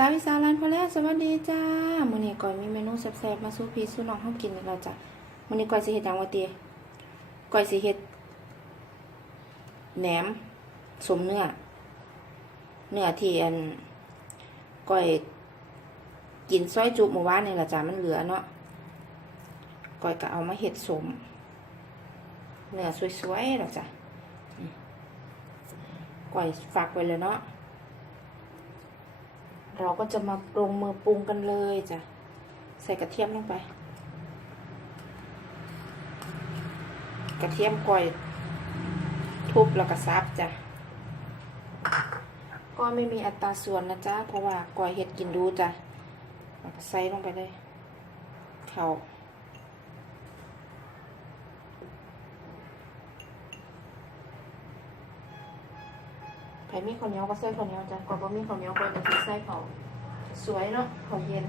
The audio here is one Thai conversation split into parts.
สาวอีสานร้านพอแล้วสวัสดีจ้ามื้อนี้ก่อยมีเมนูแซ่บๆมาสู้พี่สู้น้องเฮากินอีกแล้วจ้ะมื้อนี้ก่อยสิเฮ็ดหยังวะเตียก่อยสิเฮ็ดแหนมสมเนื้อ เนื้อที่อันก่อยกินซอยจุเมื่อวานนี่ล่ะจ้ะมันเหลือเนาะก่อยก็เอามาเฮ็ดสม เนื้อสวยๆแล้วจ้ะก่อยฝากไว้เลยเนาะ เราก็จะมาลงมือปรุงกันเลยจ้ะ ใส่กระเทียมลงไป กระเทียมก่อย ทุบแล้วก็ซับจ้ะ ก็ไม่มีอัตราส่วนนะจ๊ะ เพราะว่าก่อยเห็ดกินดูจ้ะ ใส่ลงไปเลย เขาใครมีข้าวเหนียวก็ใส่ข้าวเหนียวจ้ะก่อนบ่มีข้าวเหนียวก่อยก็สิใส่เขาวสวยเนาะข้าวเย็น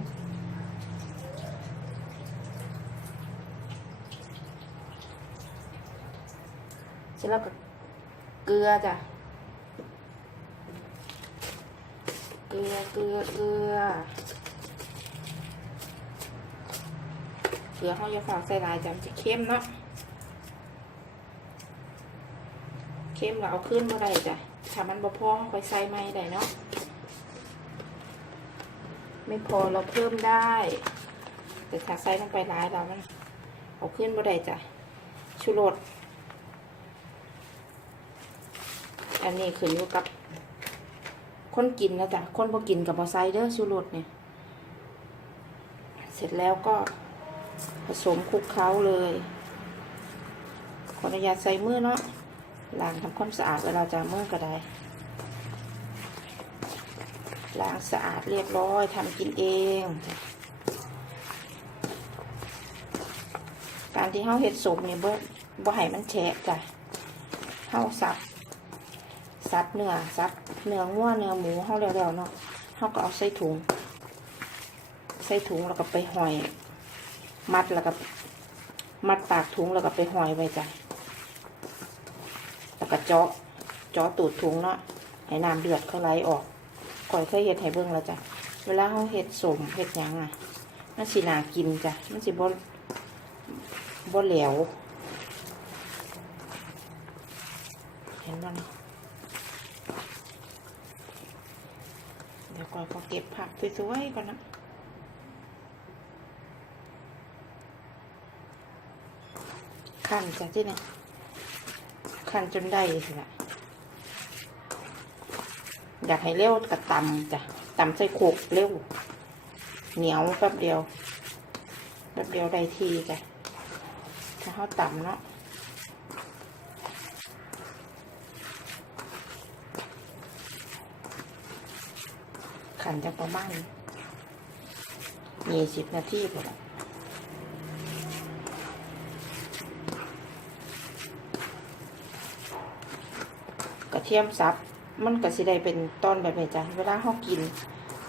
เสร็จแล้วก็เกลือจ้ะ เกลือ เกลือ เกลือ เกลือเขาจะฝากใส่ลายจ้ะจะเข้มเนาะ เข้มเราเอาขึ้นเมื่อไรจ้ะ ถ้ามันบ่พอค่อยใส่ไม่ได้เนาะไม่พอเราเพิ่มได้ แต่ถ้าใส่ลงไปหลายเรามันเอาขึ้นเมื่อไรจ้ะชูรสอันนี้ขึ้นอยู่กับ คนกินนะจ๊ะคนบ่กินกับบอไซเดอร์ชูรสเนี่ย เสร็จแล้วก็ผสมคลุกเคล้าเลย ขออนุญาตใส่มือเนาะ ล้างทำความสะอาดเวลาจะมือก็ได้ล้างสะอาดเรียบร้อยทำกินเอง การที่เฮาเห็ดสมเนี่ยบ่บ่ให้มันแฉะจ้ะเฮาสับซับเนื้อซับเนื้องัวเนื้อหมูเฮาแล้วๆเนาะเฮาก็เอาใส่ถุง ใส่ถุงแล้วก็ไปห่อย มัดแล้วก็มัดปากถุงแล้วก็ไปห่อยไว้จ้ะ ก็เจาะเจาะตูดถุงเนาะให้น้ำเดือดเขาไหลออกก่อยเคยเห็ดให้เบิ่งแล้วจ้ะเวลาเฮาเห็ดสมเห็ดยังอะมันสิน่ากินจ้ะมันสิบ่บ่แหลวเห็นบ่เนาะเดี๋ยวก่อนขอเก็บผักสวยๆก่อนนะขั้นจ้ะที่นี่ ขั้นจนได้สิละอยากให้เร็วกระตำจ้ะตำใส่โขกเร็ว เหนียวแป๊บเดียว แป๊บเดียวได้ทีจ้ะถ้าเขาตำเนาะขันจะประมาณยี่สิบนาทีพอละกระเทียมสับมันก็สิได้เป็นตอนแบบนี้จ้ะเวลาเขากิน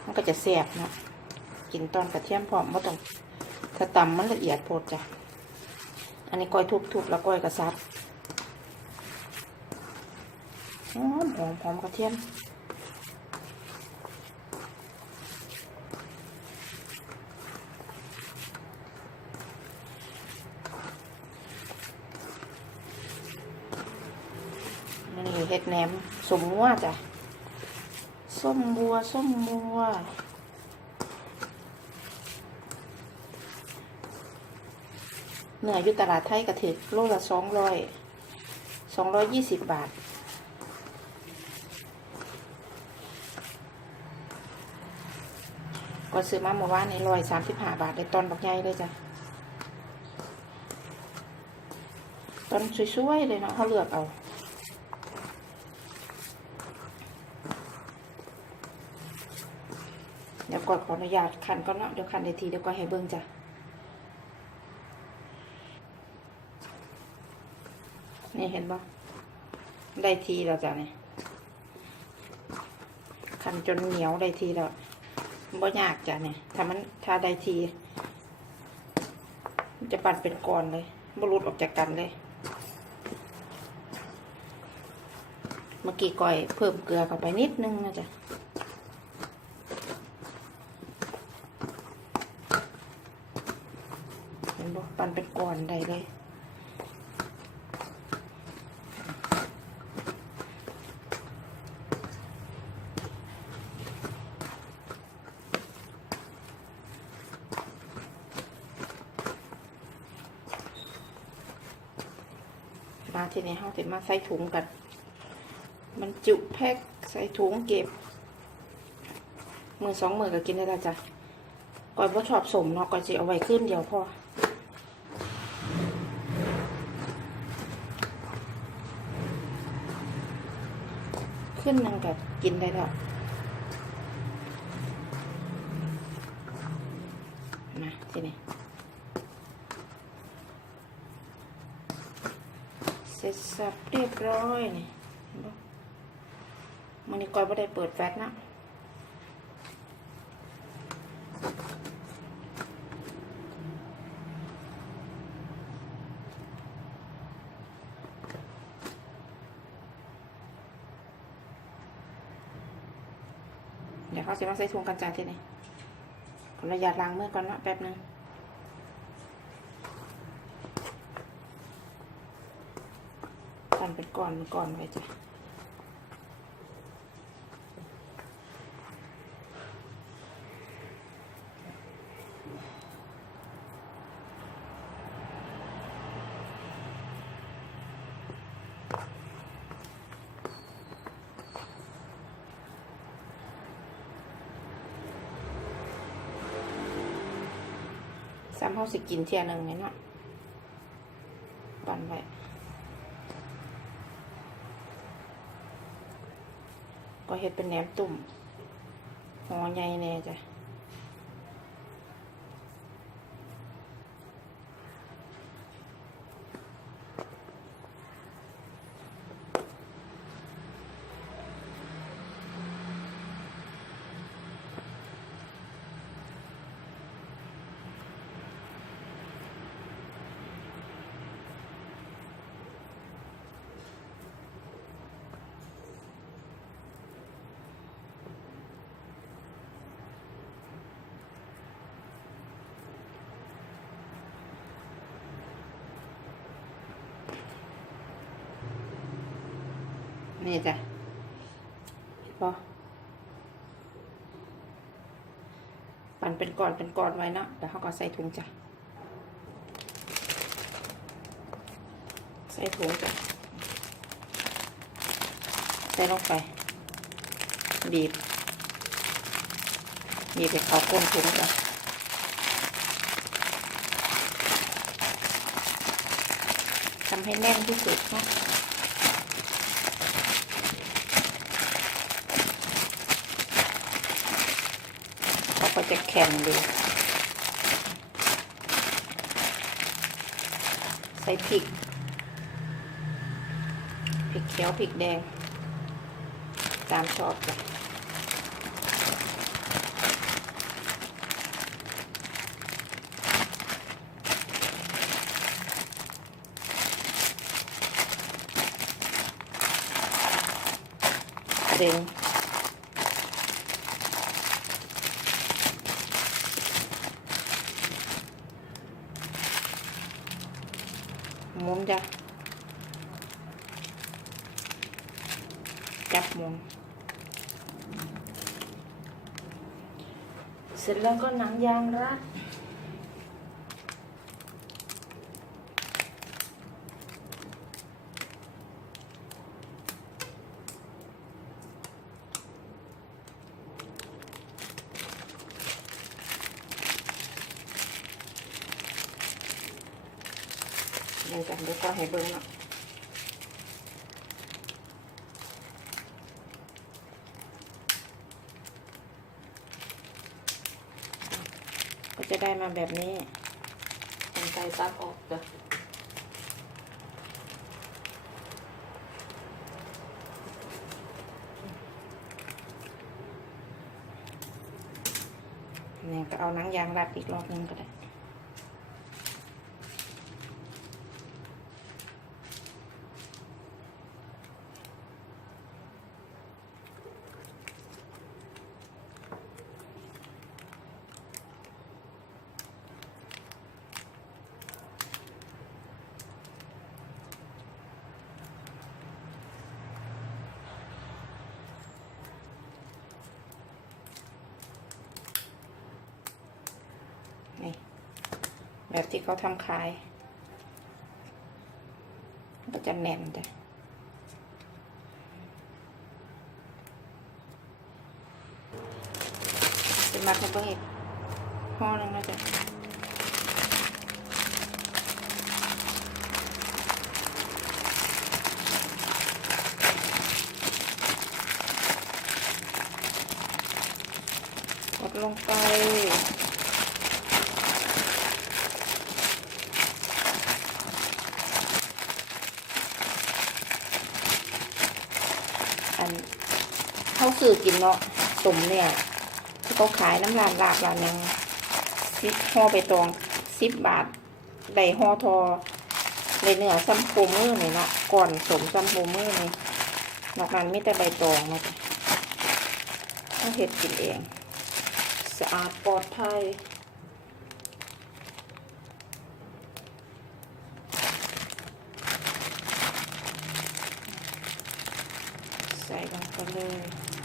มันก็จะแสบนะกินตอนกระเทียมพร้อมไม่ต้องถ้าตำมันละเอียดโพดจ้ะอันนี้ก้อยทุบๆแล้วก้อยกระซับหอมหอมหอมกระเทียม นี่ เห็ดแหนมสมวัวจ้ะส้มบัวส้มบัวเนื้ออยู่ตลาดไทยกระถือโลละสองร้อยสองร้อยยี่สิบบาท ก็ซื้อมาเมื่อวานในร้อยสามสิบห้าบาทในตอนบักใหญ่เลยจ้ะตอนสวยๆเลยเนาะเขาเลือกเอา เดี๋ยวก่อนขออนุญาตคันก็เนาะเดี๋ยวคันในทีเดี๋ยวก็ให้เบิ่งจ้ะนี่เห็นบ่ได้ทีแล้วจ้ะนี่คันจนเหนียวได้ทีแล้วบ่ยากจ้ะเนี่ยถ้ามันถ้าได้ทีมันจะปั่นเป็นก้อนเลยบ่หลุดออกจากกันเลยเมื่อกี้ก่อยเพิ่มเกลือเข้าไปนิดนึงนะจ๊ะ บ่ปั่นเป็นก้อนได้เลยมาที่นี้เฮาสิมาใส่ถุงกัน มันจุแพ็คใส่ถุงเก็บ มือสองมือก็กินได้ละจ้ะก่อยบ่ชอบสมเนาะก่อยสิเอาไว้ขึ้นเดียวพอ ขึ้นหนึ่งกับกินได้แล้วมาทีนี้เสร็จสับเรียบร้อยนี่เห็นปะมันนี่ก้อยไม่ได้เปิดแฟลชนะ เดี๋ยวเขาจะมาใส่ถุงกันจานทีนี้ขออนุญาตล้างมือก่อนนะแป๊บหนึงกันเป็นก่อนก่อนไว้จ้ะ ซ้ำเขาสิกินเทียหนึ่งไหมเนาะบันไว้ก็เห็ดเป็นแหนมตุ่มหอใหญ่แน่จ้ะ นี่จ้ะเห็นปะปั่นเป็นก้อนเป็นก้อนไว้เนาะแล้วเขาก็ใส่ถุงจ้ะ ใส่ถุงจ้ะ ใส่ลงไป บีบ บีบไปเขาก้นถุงจ้ะทำให้แน่นที่สุดเนาะ เขาก็ จะแข็งดี ใส่พริกพริกเขียวพริกแดง ตามชอบจ้ะเด้ง หมุนจ้ะจับหมุน เสร็จแล้วก็หนังยางรัด กันเดี๋ยวก็ให้เบิ้งเนาะก็จะได้มาแบบนี้กันไกรตัดออกจ้ะเนี่ยก็เอาหนังยางรัดอีกรอบนึงก็ได้ แบบที่เขาทำขาย ก็จะแน่นจ้ะเป็นมัดให้เพิ่งอีกห่อนึงนะจ๊ะกดลงไป อันเขา ซื้อกินเนาะสมเนี่ยที่เขาขายน้ำลานลาบลานยังซิปห่อไปตองสิบบาทได้ห่อทอเลยเนื้อซัมโพมือนี่ละก่อนสมซัมโพมือนี่นอกนั้นไม่แต่ใบตองนะจ๊ะเขาเห็ดกินเอง สะอาดปลอดภัยใส่ลงไปเลย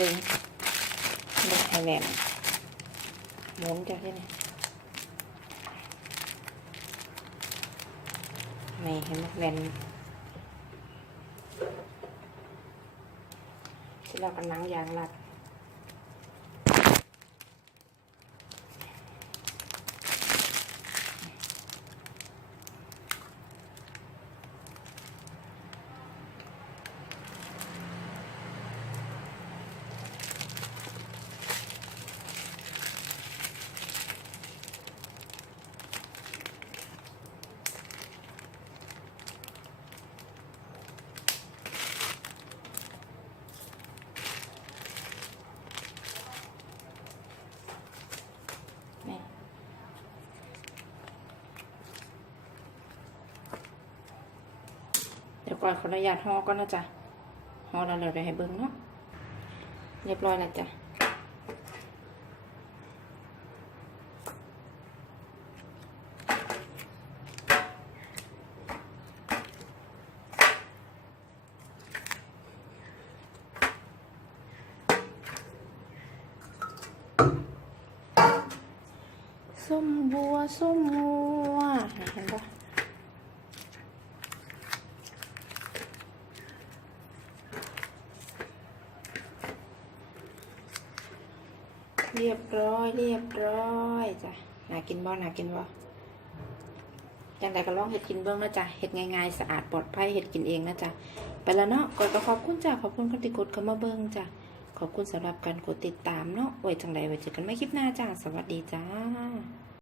ดึงดึงให้แน่นหมุนจากที่นี่นี่ให้มันแน่นที่เรากำลังยางรัด ก่อนขออนุญาตห่อก่อนนะจ๊ะห่อแล้วเดี๋ยวให้เบิ้งเนาะเรียบร้อยแล้วจ้ะส้มบัวส้มมัวเห็นปะ เรียบร้อย เรียบร้อยจ้ะน่ากินบ่น่ากินบ่จังใดก็ลองเห็ดกินเบื้องนะจ๊ะเห็ดง่ายๆสะอาดปลอดภัยเห็ดกินเองนะจ๊ะไปแล้วเนาะก่อนก็ขอบคุณจ้ะขอบคุณคนที่กดเข้ามาเบิ้งจ้ะขอบคุณสำหรับการกดติดตามเนาะไว้จังใดไว้เจอกันไม่คลิปหน้าจ้าสวัสดีจ้า